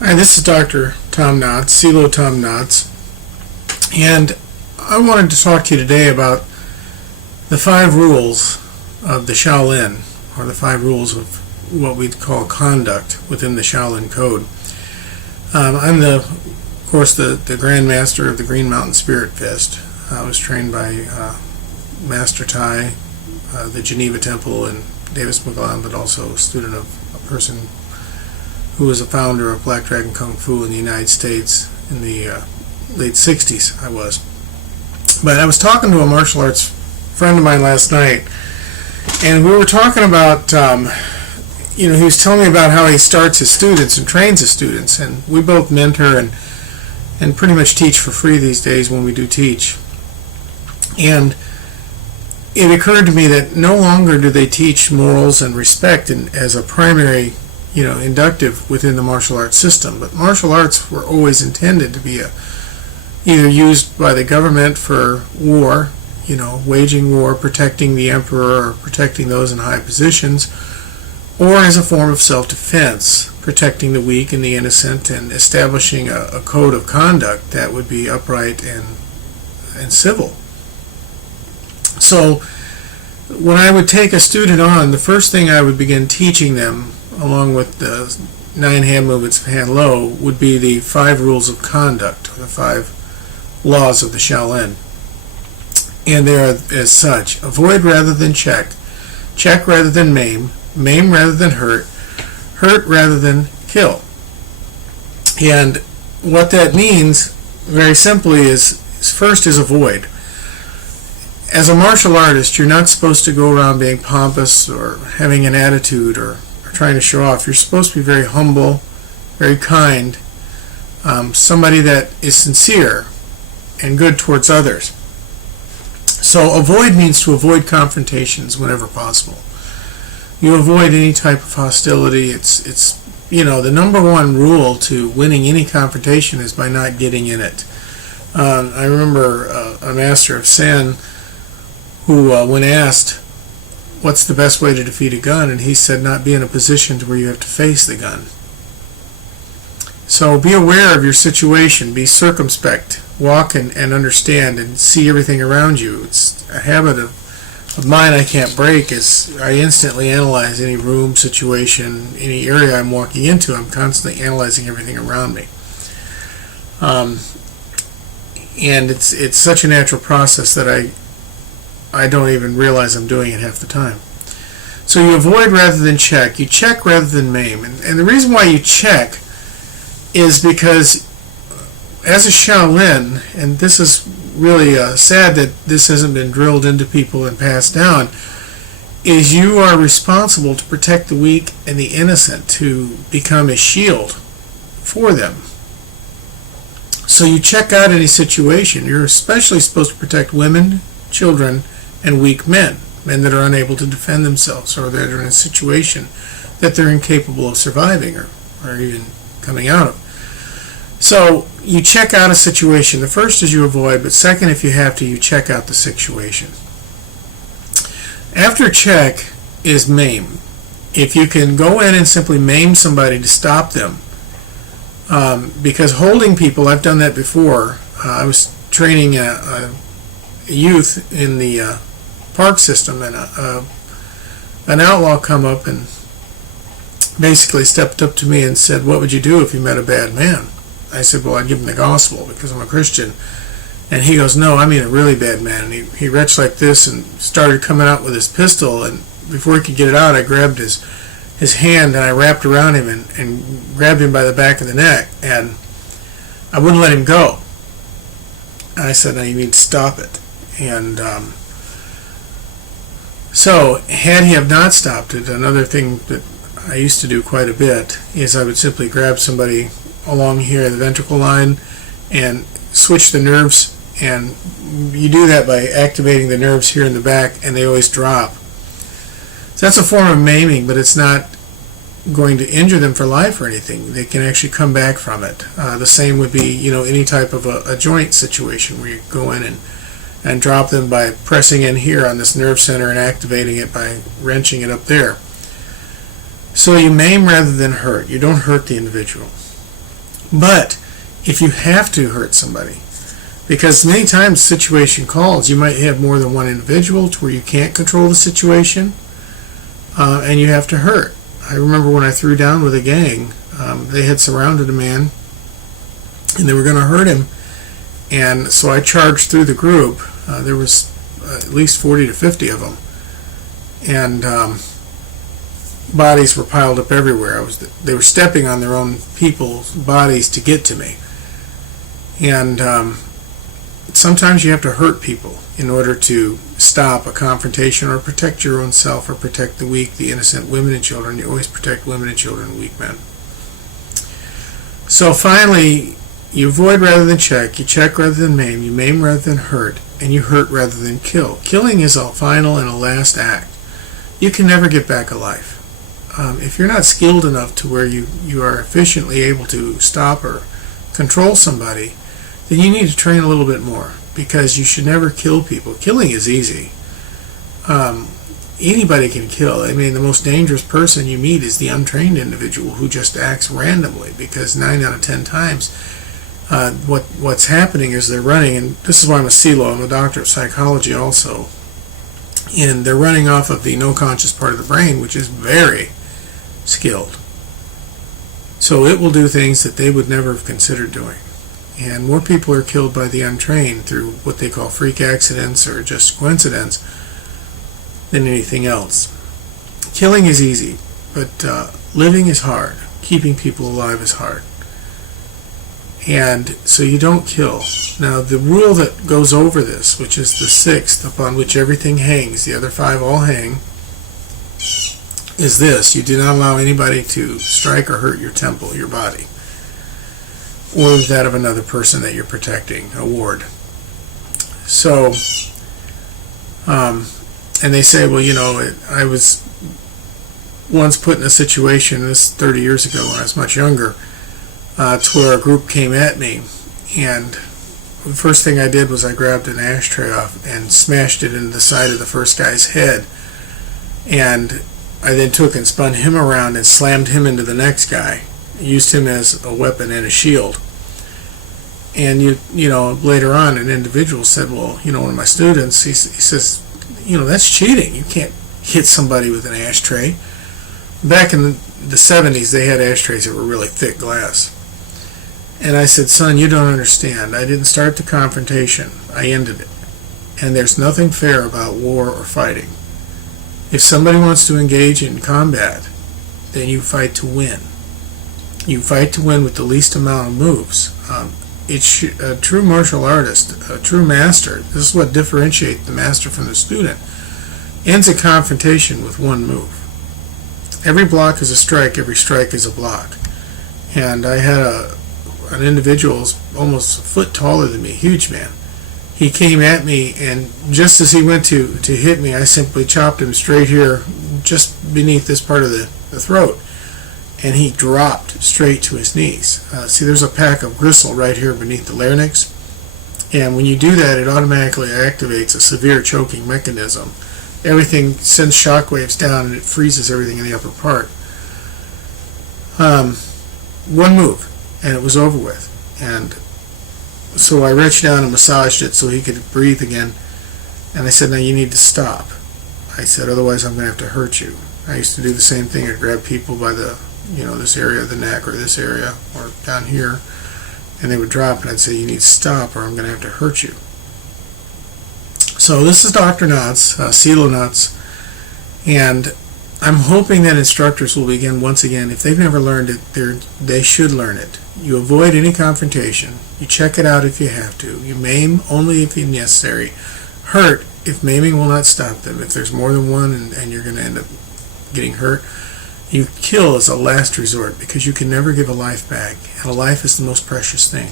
Hi, this is Dr. Tom Knotts, CeeLo Tom Knotts, and I wanted to talk to you today about the 5 rules of the Shaolin, or the 5 rules of what we'd call conduct within the Shaolin Code. I'm of course, the Grand Master of the Green Mountain Spirit Fist. I was trained by Master Tai, the Geneva Temple, and Davis McGlone, but also a student of a person who was a founder of Black Dragon Kung Fu in the United States in the late 60s, I was. But I was talking to a martial arts friend of mine last night, and we were talking about, he was telling me about how he starts his students and trains his students, and we both mentor and pretty much teach for free these days when we do teach. And it occurred to me that no longer do they teach morals and respect as a primary inductive within the martial arts system, but martial arts were always intended to be either used by the government for war, waging war, protecting the emperor or protecting those in high positions, or as a form of self-defense, protecting the weak and the innocent and establishing a code of conduct that would be upright and civil. So when I would take a student on, the first thing I would begin teaching them, along with the 9 hand movements of hand low, would be the 5 rules of conduct, or the 5 laws of the Shaolin. And they are as such: avoid rather than check, check rather than maim, maim rather than hurt, hurt rather than kill. And what that means, very simply, is first is avoid. As a martial artist, you're not supposed to go around being pompous or having an attitude or trying to show off. You're supposed to be very humble, very kind, somebody that is sincere and good towards others. So avoid means to avoid confrontations whenever possible. You avoid any type of hostility. It's the number one rule to winning any confrontation is by not getting in it. I remember a master of Zen who, when asked what's the best way to defeat a gun, and he said, not be in a position to where you have to face the gun. So be aware of your situation, be circumspect, walk and understand and see everything around you. It's a habit of mine I can't break, is I instantly analyze any room, situation, any area I'm walking into. I'm constantly analyzing everything around me. And it's such a natural process that I don't even realize I'm doing it half the time. So you avoid rather than check. You check rather than maim. And the reason why you check is because as a Shaolin, and this is really sad that this hasn't been drilled into people and passed down, is you are responsible to protect the weak and the innocent, to become a shield for them. So you check out any situation. You're especially supposed to protect women, children, and weak men that are unable to defend themselves, or that are in a situation that they're incapable of surviving or even coming out of. So you check out a situation. The first is you avoid, but second, if you have to, you check out the situation. After check is maim. If you can go in and simply maim somebody to stop them, because holding people, I've done that before. I was training a youth in the park system, and an outlaw come up and basically stepped up to me and said, what would you do if you met a bad man? I said, well, I'd give him the gospel because I'm a Christian. And he goes, no, I mean a really bad man. And he retched like this and started coming out with his pistol, and before he could get it out, I grabbed his hand and I wrapped around him and grabbed him by the back of the neck, and I wouldn't let him go. And I said, no, you need to stop it. And so had he have not stopped it, another thing that I used to do quite a bit is I would simply grab somebody along here, the ventricle line, and switch the nerves, and you do that by activating the nerves here in the back, and they always drop. So that's a form of maiming, but it's not going to injure them for life or anything. They can actually come back from it. The same would be, any type of a joint situation where you go in and drop them by pressing in here on this nerve center and activating it by wrenching it up there. So you maim rather than hurt. You don't hurt the individual. But if you have to hurt somebody, because many times the situation calls, you might have more than one individual to where you can't control the situation, and you have to hurt. I remember when I threw down with a gang, they had surrounded a man, and they were going to hurt him, and so I charged through the group. There was at least 40 to 50 of them, and bodies were piled up everywhere. They were stepping on their own people's bodies to get to me, and sometimes you have to hurt people in order to stop a confrontation or protect your own self or protect the weak, the innocent, women and children. You always protect women and children and weak men. So finally, you avoid rather than check, you check rather than maim, you maim rather than hurt, and you hurt rather than kill. Killing is a final and a last act. You can never get back a life. If you're not skilled enough to where you are efficiently able to stop or control somebody, then you need to train a little bit more, because you should never kill people. Killing is easy. Anybody can kill. I mean, the most dangerous person you meet is the untrained individual who just acts randomly, because 9 out of 10 times what's happening is they're running, and this is why I'm a CELO, I'm a doctor of psychology also, and they're running off of the no conscious part of the brain, which is very skilled. So it will do things that they would never have considered doing. And more people are killed by the untrained through what they call freak accidents or just coincidence than anything else. Killing is easy, but living is hard. Keeping people alive is hard. And so you don't kill. Now, the rule that goes over this, which is the 6th upon which everything hangs, the other 5 all hang, is this: you do not allow anybody to strike or hurt your temple, your body, or that of another person that you're protecting, a ward. So, and they say, well, I was once put in a situation, this 30 years ago when I was much younger, to where a group came at me, and the first thing I did was I grabbed an ashtray off and smashed it into the side of the first guy's head, and I then took and spun him around and slammed him into the next guy, used him as a weapon and a shield. And later on an individual said, well, one of my students, he says, that's cheating. You can't hit somebody with an ashtray. Back in the 70s, they had ashtrays that were really thick glass. And I said, son, you don't understand. I didn't start the confrontation. I ended it. And there's nothing fair about war or fighting. If somebody wants to engage in combat, then you fight to win. You fight to win with the least amount of moves. A true martial artist, a true master, this is what differentiates the master from the student, ends a confrontation with one move. Every block is a strike, every strike is a block. And I had an individual almost a foot taller than me, huge man. He came at me, and just as he went to hit me, I simply chopped him straight here, just beneath this part of the throat. And he dropped straight to his knees. See, there's a pack of gristle right here beneath the larynx, and when you do that, it automatically activates a severe choking mechanism. Everything sends shock waves down, and it freezes everything in the upper part. One move, and it was over with. And so I reached down and massaged it so he could breathe again, and I said, now you need to stop. I said, otherwise I'm going to have to hurt you. I used to do the same thing. I'd grab people by the this area of the neck or this area or down here, and they would drop, and I'd say, you need to stop or I'm going to have to hurt you. So this is Dr. Knotts, CELO Knotts, and I'm hoping that instructors will begin once again, if they've never learned it, they should learn it. You avoid any confrontation. You check it out if you have to. You maim only if necessary. Hurt if maiming will not stop them. If there's more than one and you're going to end up getting hurt, you kill as a last resort, because you can never give a life back, and a life is the most precious thing.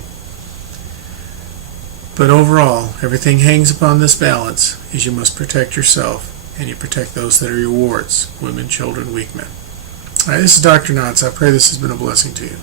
But overall, everything hangs upon this balance, is you must protect yourself, and you protect those that are your wards, women, children, weak men. All right, this is Dr. Knotts. I pray this has been a blessing to you.